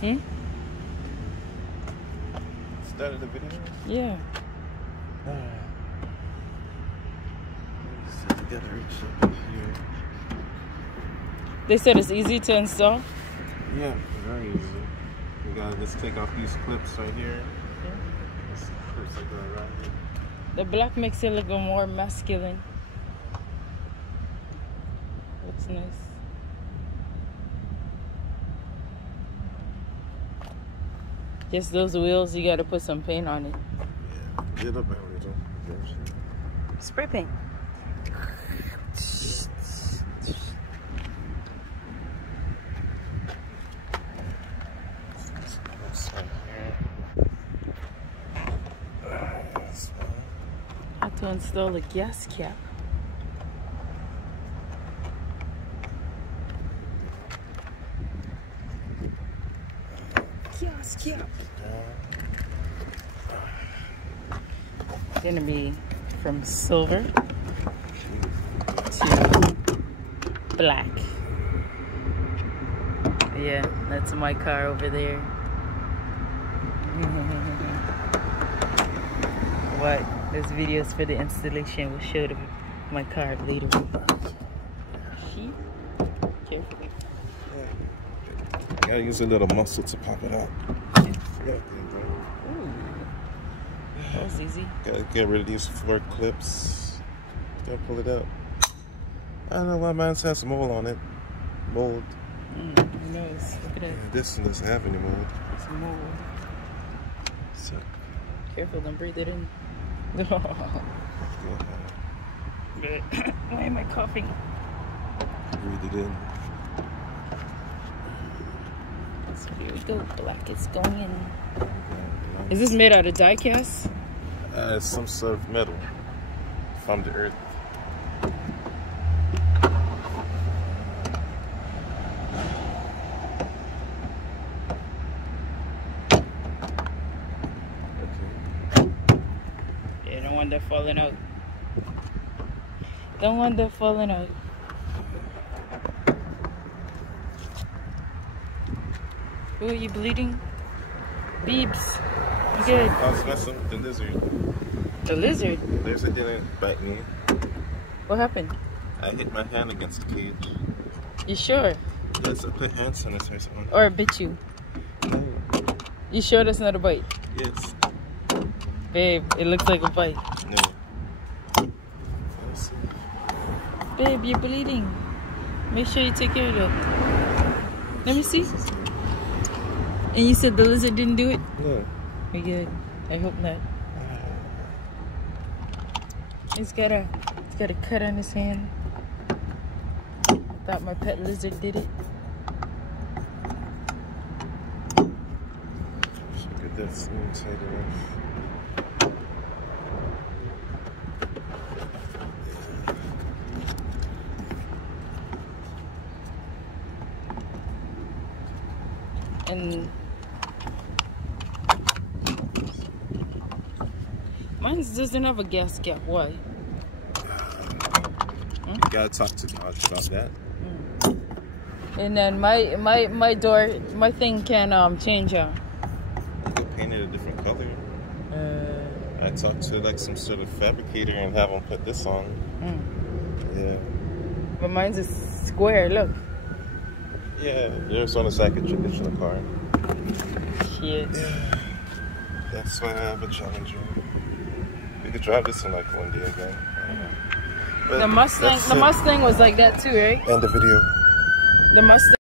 Hmm? Started the video? Yeah. They said it's easy to install. Yeah, very easy. You gotta just take off these clips right here. Yeah. These clips that go around here. The black makes it look more masculine. Looks nice. Just those wheels, you gotta put some paint on it. Yeah, get up there. Spray paint. How to install a gas cap. Gas cap. It's gonna be from silver to black. Yeah, that's my car over there. What? This video is for the installation. We'll show them my car later. She? Careful. You gotta use a little muscle to pop it out. Yeah. Ooh. That was easy. Gotta get rid of these floor clips. Gotta pull it up. I don't know why mine has mold on it. Mold. Who knows? Look at it. Yeah, this one doesn't have any mold. It's mold. So. Careful, don't breathe it in. Why am I coughing? Breathe it in. So here we go. Black is going in. Is this made out of die cast? It's some sort of metal from the earth. Yeah, don't want that falling out. Don't want that falling out. Ooh, are you bleeding? Beebs. You good? I was messing with the lizard. The lizard? The lizard didn't bite me. What happened? I hit my hand against the cage. You sure? Yes, I put hand sanitizer on. Or it bit you? No. You sure that's not a bite? Yes. Babe, it looks like a bite. No. Yes. Babe, you're bleeding. Make sure you take care of that. Let me see. And you said the lizard didn't do it? No. We good. I hope not. He's got a cut on his hand. I thought my pet lizard did it. Look at this inside the room. And mine doesn't have a gas cap. Why? You gotta talk to Dodge about that. And then my door, my thing can change. You could paint it a different color. I talked to like some sort of fabricator and have them put this on. Yeah. But mine's a square. Look. Yeah, yours on is like a traditional car. Shit. Yeah. That's why I have a Challenger. We could drive this in like one day again. The Mustang was like that too, right? And the video. The Mustang.